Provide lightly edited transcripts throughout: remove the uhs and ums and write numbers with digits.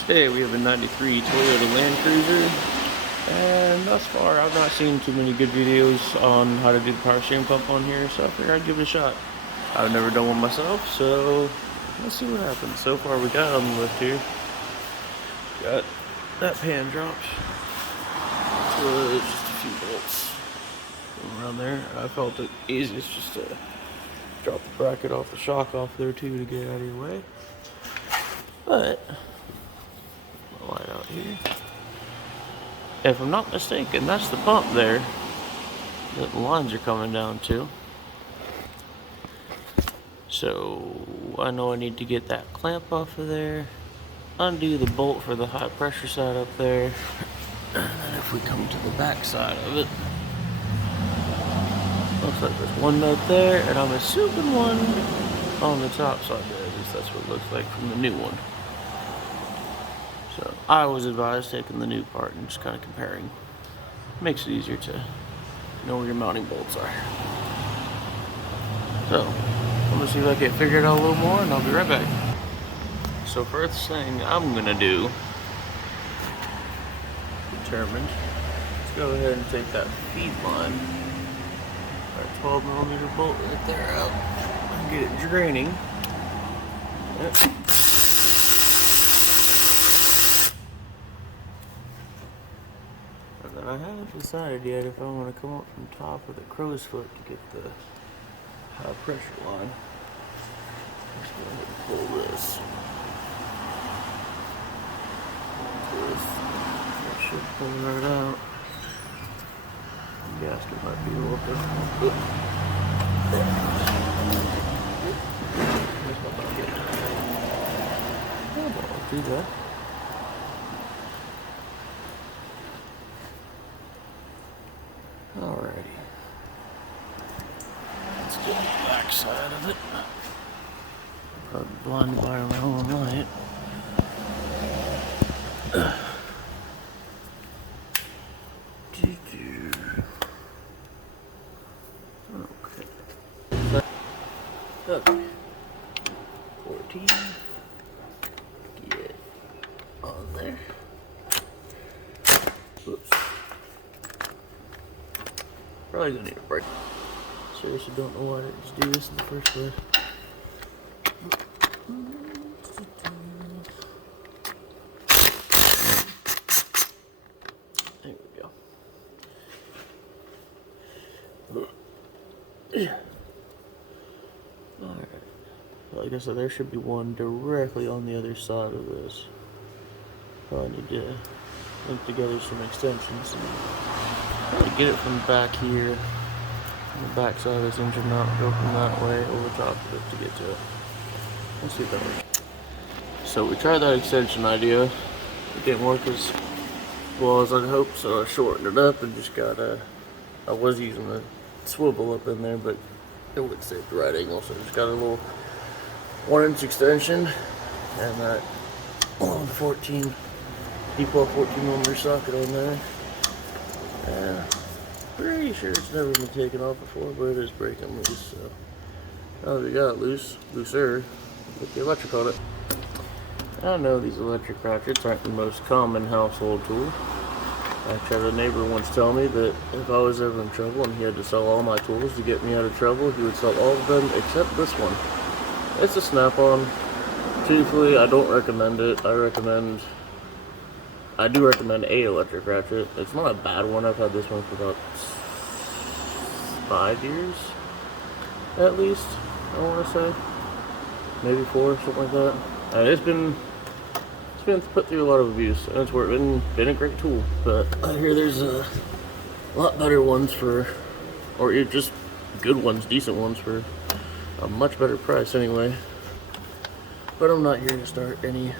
Today we have a 93 Toyota Land Cruiser, and thus far I've not seen too many good videos on how to do the power steering pump on here, so I figured I'd give it a shot. I've never done one myself, so let's see what happens. So far we got on the lift here. Got that pan dropped. So it's just a few bolts around there. I felt it easiest just to drop the bracket off the shock off there too to get out of your way. But light out here. If I'm not mistaken, that's the pump there that the lines are coming down to. So I know I need to get that clamp off of there, undo the bolt for the high pressure side up there, and then if we come to the back side of it, looks like there's one nut there, and I'm assuming one on the top side there. At least that's what it looks like from the new one. So I was advised taking the new part and just kind of comparing. Makes it easier to know where your mounting bolts are. So I'm gonna see if I can figure it out a little more, and I'll be right back. So first thing I'm gonna do, determined, let's go ahead and take that feed line, our 12mm bolt right there out, and get it draining. Yep. I haven't decided yet if I want to come up from top of the crow's foot to get the high pressure line. Let's go ahead and pull this. That should pull right out. The gasket might be a little different. I'll do that. Alrighty. Let's get the back side of it. Probably blinded by our own light. Okay. 14. Get on there. Oops. Probably gonna need a break. Seriously, don't know why I didn't just do this in the first place. There we go. Alright. Like I said, there should be one directly on the other side of this. Probably need to link together some extensions and probably get it from back here on the back side of this engine mount, go from that way over top of it to get to it. Let's see if that works. So we tried that extension idea. It didn't work as well as I'd hoped, so I shortened it up and just got I was using the swivel up in there, but it wouldn't stay at the right angle, so I just got a little 1-inch extension and that 14 D12 14mm socket on there. And pretty sure it's never been taken off before, but it is breaking loose, so now that we got it looser, put the electric on it. I know these electric ratchets aren't the most common household tool. I had a neighbor once tell me that if I was ever in trouble and he had to sell all my tools to get me out of trouble, he would sell all of them except this one. It's a Snap-on. Truthfully, I don't recommend it. I do recommend a electric ratchet. It's not a bad one. I've had this one for about 5 years, at least, I want to say. Maybe 4, something like that. It's been put through a lot of abuse, and it's been a great tool. But I hear there's a lot better ones or just good ones, decent ones for a much better price anyway. But I'm not here to start any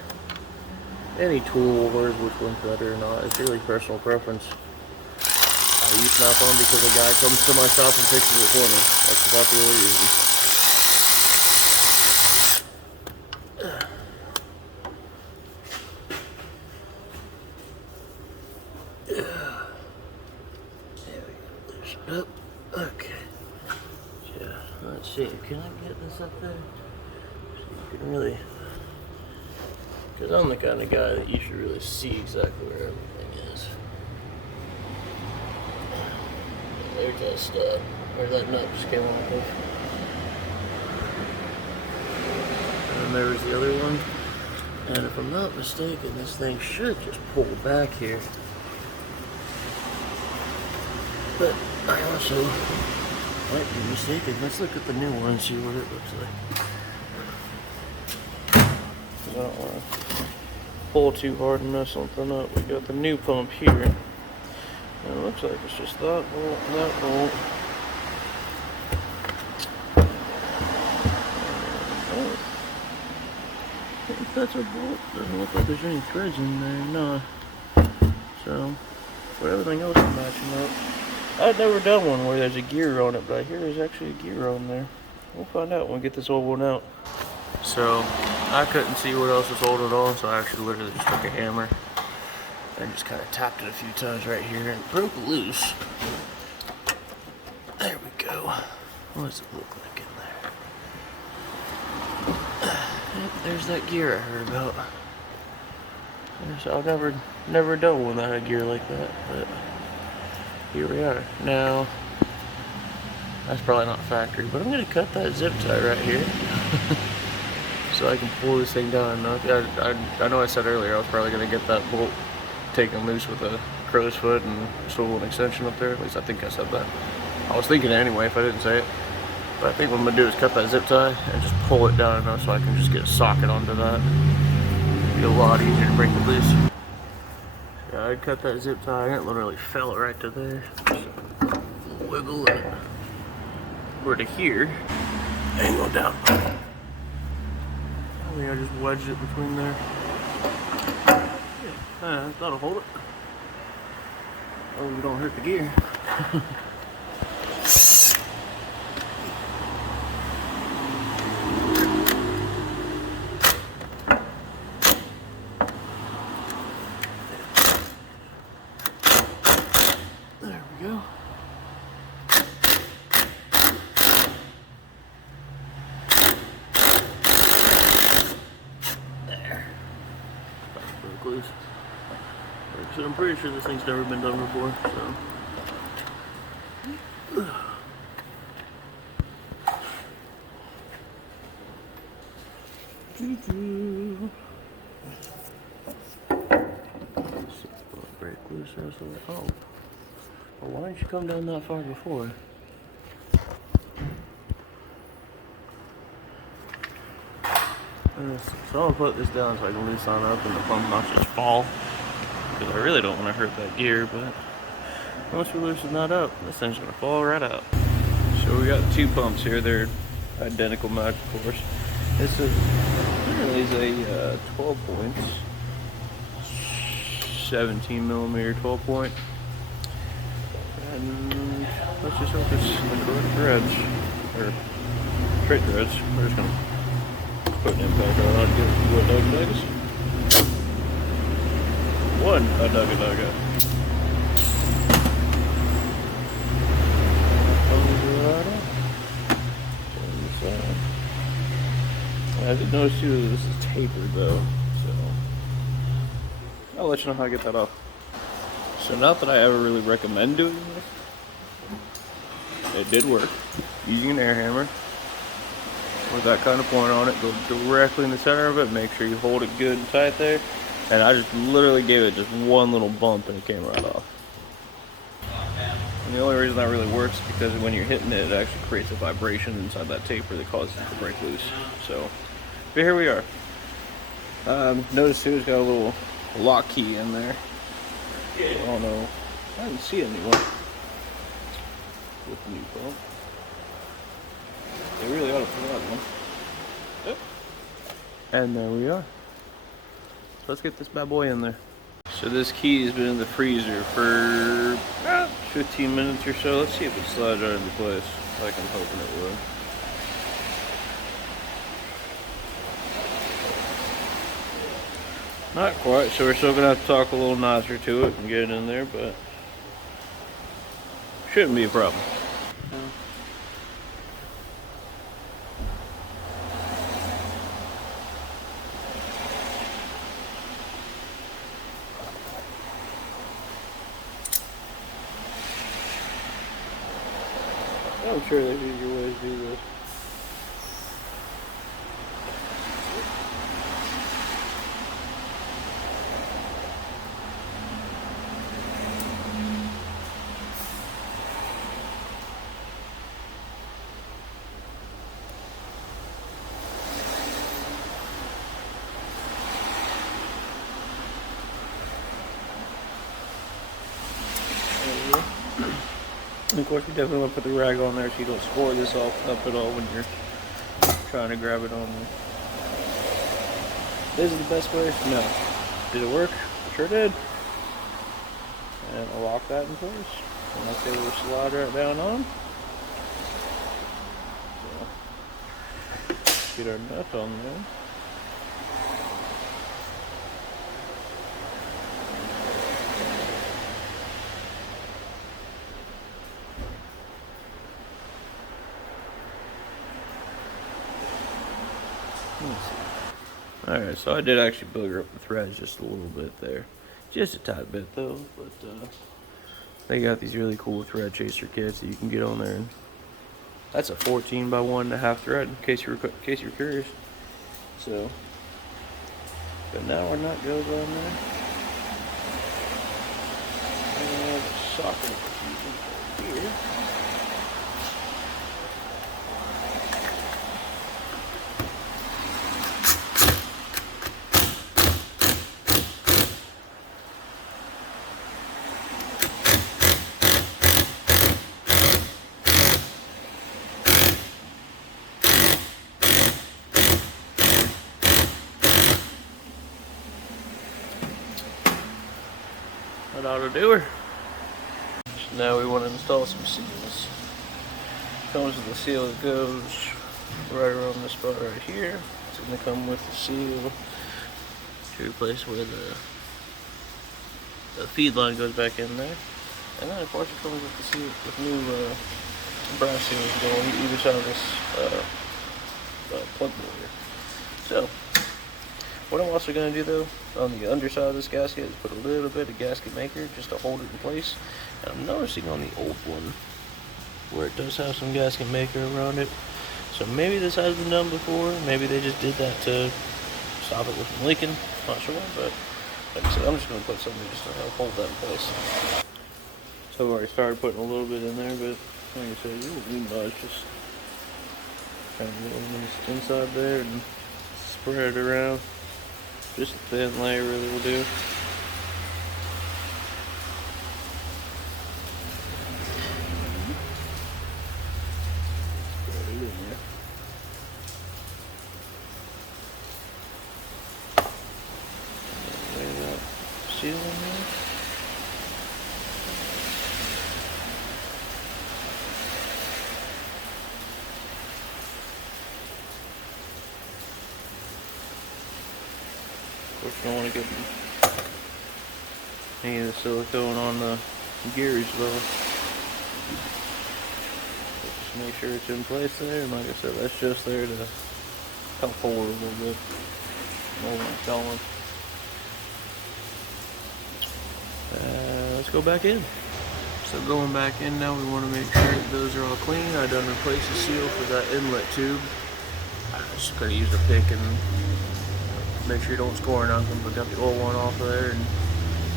tool wars, which one's better or not. It's really personal preference. I use Snap-on because a guy comes to my shop and fixes it for me. That's about the only reason. Up. Okay. Yeah, let's see. Can I get this up there? So you can really Because I'm the kind of guy that you should really see exactly where everything is. There's that stud, where that nut just came off of. And then there was the other one. And if I'm not mistaken, this thing should just pull back here. But I also might be mistaken. Let's look at the new one and see what it looks like. I don't want to pull too hard and mess something up. We got the new pump here. And it looks like it's just that bolt and that bolt. I think that's a bolt. Doesn't look like there's any threads in there, no. So, but everything else is matching up. I've never done one where there's a gear on it, but I hear there's actually a gear on there. We'll find out when we get this old one out. So, I couldn't see what else was holding on, so I actually literally just took a hammer and just kind of tapped it a few times right here and broke it loose. There we go. What does it look like in there? Yep, there's that gear I heard about. So I've never done one that had gear like that, but here we are. Now, that's probably not factory, but I'm gonna cut that zip tie right here so I can pull this thing down enough. I know I said earlier I was probably gonna get that bolt taken loose with a crow's foot and swivel an extension up there. At least I think I said that. I was thinking it anyway if I didn't say it. But I think what I'm gonna do is cut that zip tie and just pull it down enough so I can just get a socket onto that. It'll be a lot easier to break it loose. Yeah, I'd cut that zip tie and it literally fell right to there. So, wiggle it over to here and go down. I think I just wedged it between there. Yeah, that'll hold it. Oh, we don't hurt the gear. There we go. There. That's pretty close. So I'm pretty sure this thing's never been done before, so. Break loose there, so oh. Well, why didn't you come down that far before? So I'll put this down so I can loosen up and the pump not just fall. Because I really don't want to hurt that gear, but once we loosen that up, this thing's going to fall right out. So we got two pumps here. They're identical match, of course. This is a 12 points, 17 millimeter 12 point. And let's just hope it's the correct threads, or straight threads. We're just going to put an impact on it and give it a dugga-duggas. One a dugga-dugga. I did notice too that this is tapered though, so I'll let you know how I get that off. So not that I ever really recommend doing this, it did work. Using an air hammer with that kind of point on it, go directly in the center of it, make sure you hold it good and tight there. And I just literally gave it just one little bump and it came right off. And the only reason that really works is because when you're hitting it, it actually creates a vibration inside that taper that causes it to break loose. So, but here we are. Notice too, it's got a little lock key in there. I don't know. I didn't see it anymore with the new pump. They really ought to put that one. Yep. And there we are. Let's get this bad boy in there. So this key has been in the freezer for about 15 minutes or so. Let's see if it slides right into place, like I'm hoping it will. Not quite, so we're still gonna have to talk a little nicer to it and get it in there, but shouldn't be a problem. I'm sure there's easier ways to do this. And of course, you definitely want to put the rag on there so you don't score this up at all when you're trying to grab it on there. Is it the best way? No. Did it work? It sure did. And I'll lock that in place. And that's able to slide right down on. So, get our nut on there. Alright, so I did actually booger up the threads just a little bit there. Just a tad bit though, but they got these really cool thread chaser kits that you can get on there. And that's a 14 by 1.5 thread, in case you're curious. So, but now our nut goes on there. And the socket here. That ought to do her. So now we want to install some seals. Comes with the seal that goes right around this spot right here. It's going to come with the seal to replace where the feed line goes back in there. And then of course it comes with the seal with new brass seals going either side of this plug board. So what I'm also going to do though, on the underside of this gasket, is put a little bit of gasket maker just to hold it in place. And I'm noticing on the old one, where it does have some gasket maker around it. So maybe this has been done before, maybe they just did that to stop it from leaking, not sure, but like I said, I'm just going to put something just to help hold that in place. So I've already started putting a little bit in there, but like I said, you don't need much, just kind of get on this inside there and spread it around. Just a thin layer really will do. Put it in there. Lay that seal in there. Of course, you don't want to get any of the silicone on the gears though. Just make sure it's in place there, and like I said, that's just there to help hold it a little bit. Hold it going. Let's go back in. So going back in now, we want to make sure that those are all clean. I done replaced the seal for that inlet tube. I just gotta use a pick and make sure you don't score nothing, but got the old one off of there and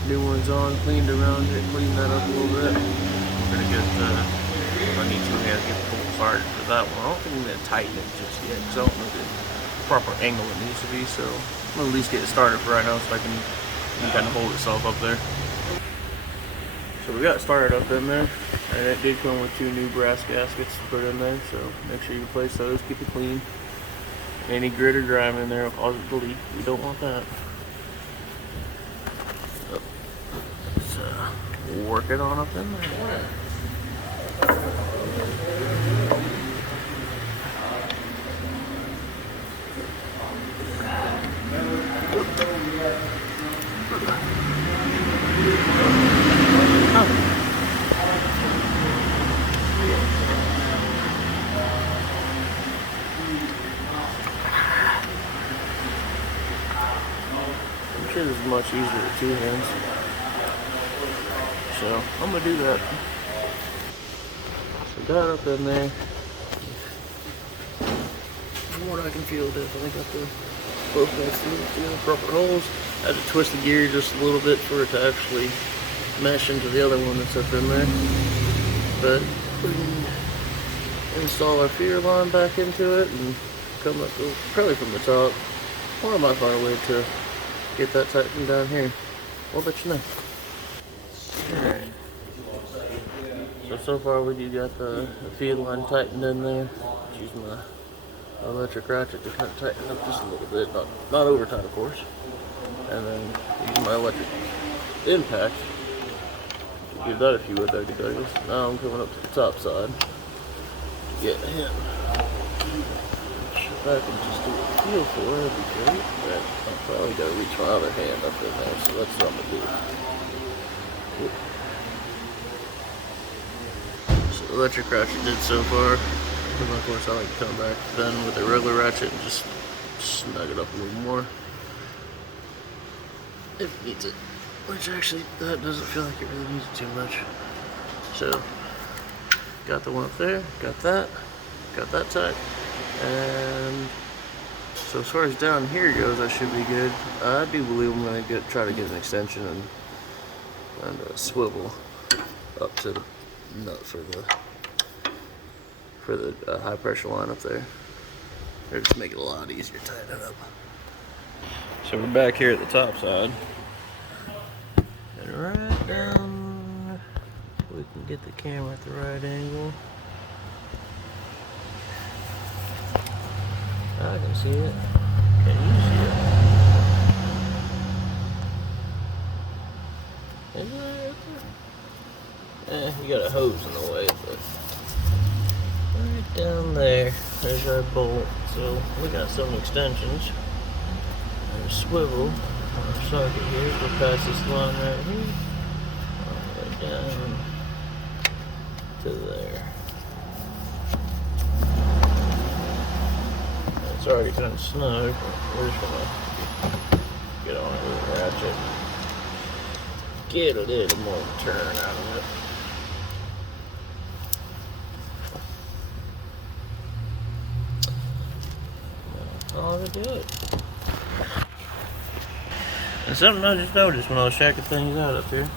new one's on, cleaned around it, cleaned that up a little bit. We're gonna get if I need to, we gotta get the bolt started for that one. I don't think I'm gonna tighten it just yet, because I don't know the proper angle it needs to be, so I'm gonna at least get it started for right now so I can kind of hold itself up there. So we got it started up in there, and it did come with 2 new brass gaskets to put in there, so make sure you replace those, keep it clean. Any grit or grime in there will cause it to leak. We don't want that. So, let's work it on up in there. I'm sure this is much easier with 2 hands. So I'm gonna do that. So got up in there. From what I can feel, definitely got the both next to the proper holes. I had to twist the gear just a little bit for it to actually mesh into the other one that's up in there. But we can install our feeder line back into it and come up probably from the top. Or I might find a way to get that tightened down here. We'll let you know. Alright. So far we do got the feed line tightened in there. Just using my electric ratchet to kind of tighten up just a little bit, not over tight of course. And then using my electric impact to give that a few duggies. Now I'm coming up to the top side to get him. If I can just do a feel for it, that'd be great. But I'll probably gotta reach my other hand up in there, so that's what I'm gonna do. So the electric ratchet did so far. And of course I like to come back then with the regular ratchet and just snug it up a little more. If it needs it. Which actually, that doesn't feel like it really needs it too much. So, got the one up there, got that tight. And so as far as down here goes, that should be good. I do believe I'm going to try to get an extension and a swivel up to the nut for the high pressure line up there. It'll just make it a lot easier to tighten it up. So we're back here at the top side. And right down, we can get the camera at the right angle. I can see it. Can you see it? Is it right there? You got a hose in the way, but right down there's our bolt. So we got some extensions. And a swivel on our socket here. We'll pass this line right here. All the way down to there. It's already kind of snug. We're just gonna get on it with a ratchet. Get a little more turn out of it. That's all to do it. And something I just noticed when I was checking things out up here.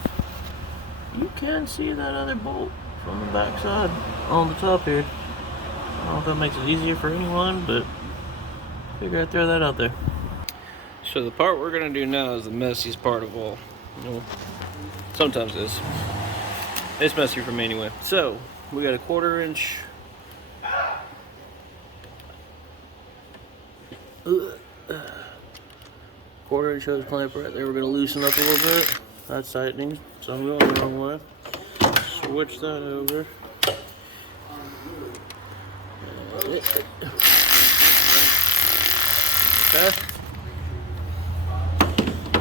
You can see that other bolt from the back side on the top here. I don't know if that makes it easier for anyone, but figure I'd throw that out there. So the part we're gonna do now is the messiest part of all. You know, sometimes it is. It's messy for me anyway. So we got a 1/4 inch hose clamp right there. We're gonna loosen up a little bit. That's tightening, so I'm going the wrong way. Switch that over. Okay.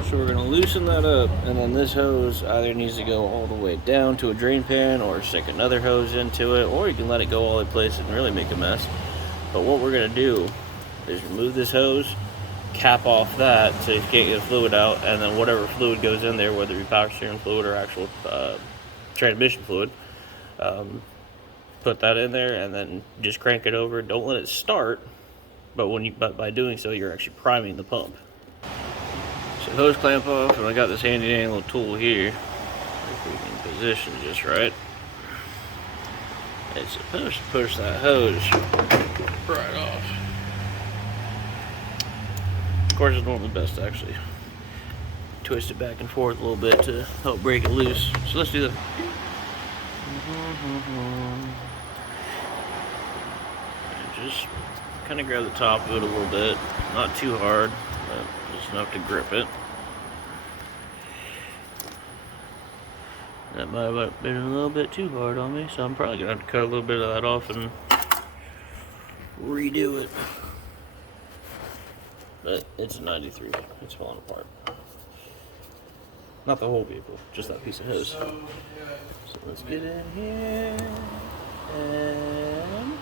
So we're gonna loosen that up, and then this hose either needs to go all the way down to a drain pan, or stick another hose into it, or you can let it go all the place and really make a mess. But what we're gonna do is remove this hose, cap off that so you can't get the fluid out, and then whatever fluid goes in there, whether it be power steering fluid or actual transmission fluid, put that in there and then just crank it over. Don't let it start, but by doing so you're actually priming the pump. So hose clamp off, and I got this handy dandy little tool here. If we can position just right, it's supposed to push that hose right off. Of course, it's normally best to actually twist it back and forth a little bit to help break it loose. So let's do that. And just kind of grab the top of it a little bit, not too hard, but just enough to grip it. That might have been a little bit too hard on me, so I'm probably gonna have to cut a little bit of that off and redo it. But it's a 93. It's falling apart. Not the whole vehicle, just that piece of hose. So let's get in here and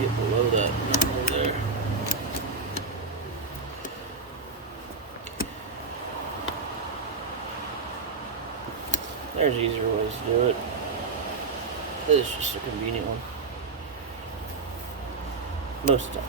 get below that number there. There's easier ways to do it. This is just a convenient one. Most of the time.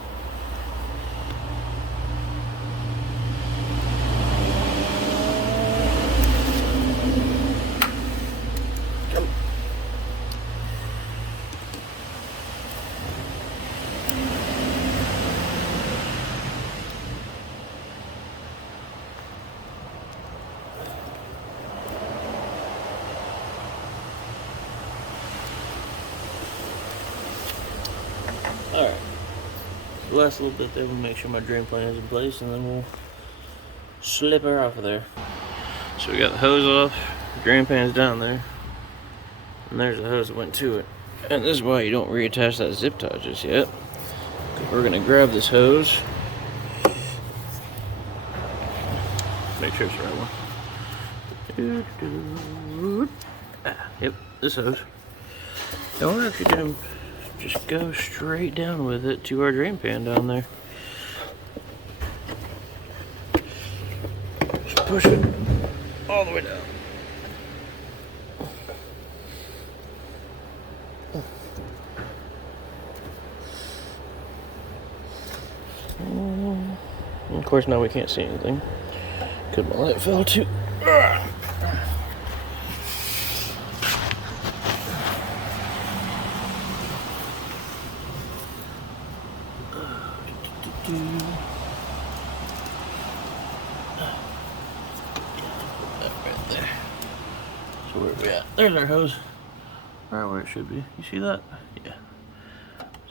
Alright, the last little bit there, we'll make sure my drain plan is in place, and then we'll slip her off of there. So we got the hose off, the drain pan's down there, and there's the hose that went to it. And this is why you don't reattach that zip tie just yet. We're gonna grab this hose, make sure it's the right one. Yep, this hose. And we're actually gonna just go straight down with it to our drain pan down there. Just push it all the way down. And of course now we can't see anything because my light fell too. Right there. So where are we at? There's our hose. Right where it should be. You see that? Yeah.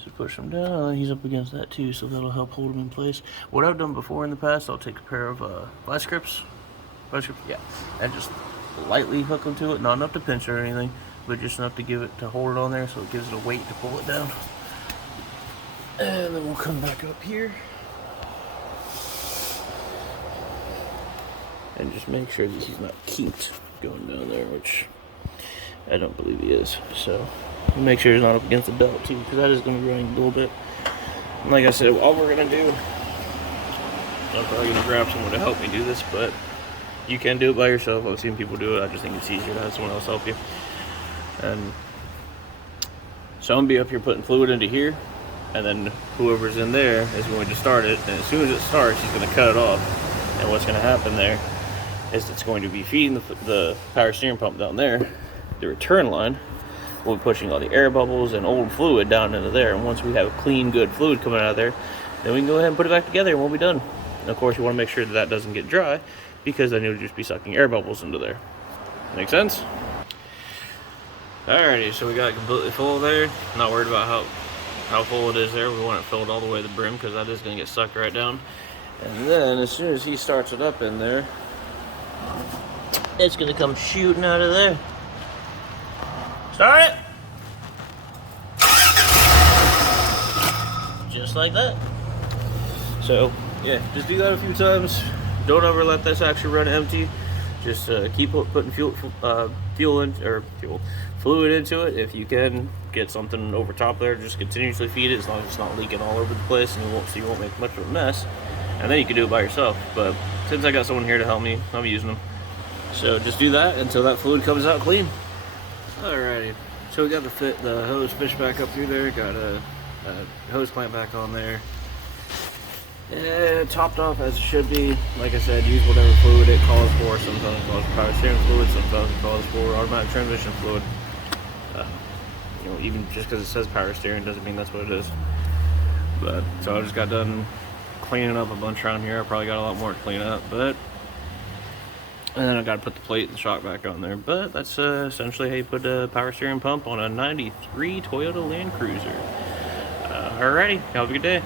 So push him down, and he's up against that too, so that'll help hold him in place. What I've done before in the past, I'll take a pair of vice grips, yeah, and just lightly hook them to it, not enough to pinch or anything, but just enough to give it to hold it on there, so it gives it a weight to pull it down. And then we'll come back up here and just make sure that he's not kinked going down there, which I don't believe he is. So make sure he's not up against the belt too, because that is going to be running a little bit. And like I said, all we're going to do, I'm probably going to grab someone to help me do this, but you can do it by yourself. I've seen people do it. I just think it's easier to have someone else help you. And so I'm going to be up here putting fluid into here, and then whoever's in there is going to start it, and as soon as it starts, he's going to cut it off. And what's going to happen there is it's going to be feeding the power steering pump down there. The return line will be pushing all the air bubbles and old fluid down into there, and once we have clean, good fluid coming out of there, then we can go ahead and put it back together and we'll be done. And of course, you want to make sure that that doesn't get dry, because then you'll just be sucking air bubbles into there. Make sense? Alrighty, so we got it completely full there. Not worried about how full it is there. We want it filled all the way to the brim, because that is going to get sucked right down. And then as soon as he starts it up in there, it's going to come shooting out of there. Start it! Just like that. So, yeah, just do that a few times. Don't ever let this actually run empty. Just keep putting fluid into it. If you can get something over top there, just continuously feed it, as long as it's not leaking all over the place, and you won't make much of a mess. And then you can do it by yourself. But since I got someone here to help me, I'm using them. So just do that until that fluid comes out clean. Alrighty, so we got the hose fish back up through there. Got a hose clamp back on there. Topped off as it should be. Like I said, use whatever fluid it calls for. Sometimes it calls for power steering fluid, sometimes it calls for automatic transmission fluid. Even just because it says power steering doesn't mean that's what it is. But so I just got done cleaning up a bunch around here. I probably got a lot more to clean up, and then I got to put the plate and the shock back on there. But that's essentially how you put a power steering pump on a '93 Toyota Land Cruiser. Alrighty, have a good day.